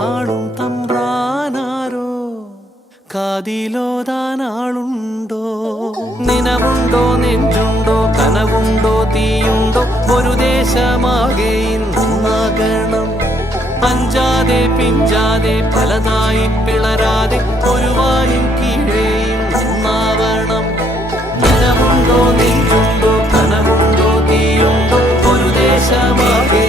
ആളും തമ്പ്രാനാരോ കാതിലോതാനാളുണ്ടോ? നിനവുണ്ടോ, നെഞ്ചുണ്ടോ, കനവുണ്ടോ, തീയുണ്ടോ? ഒരു ദേശമാകെ ഇന്നാകണം. അഞ്ചാതെ പിഞ്ചാതെ പലതായി പിളരാതെ ഒരു വായും കീഴേ ഇന്നാവണം. നിനവുണ്ടോ, നെഞ്ചുണ്ടോ, കനവുണ്ടോ, തീയുണ്ടോ? ഒരു ദേശമാകെ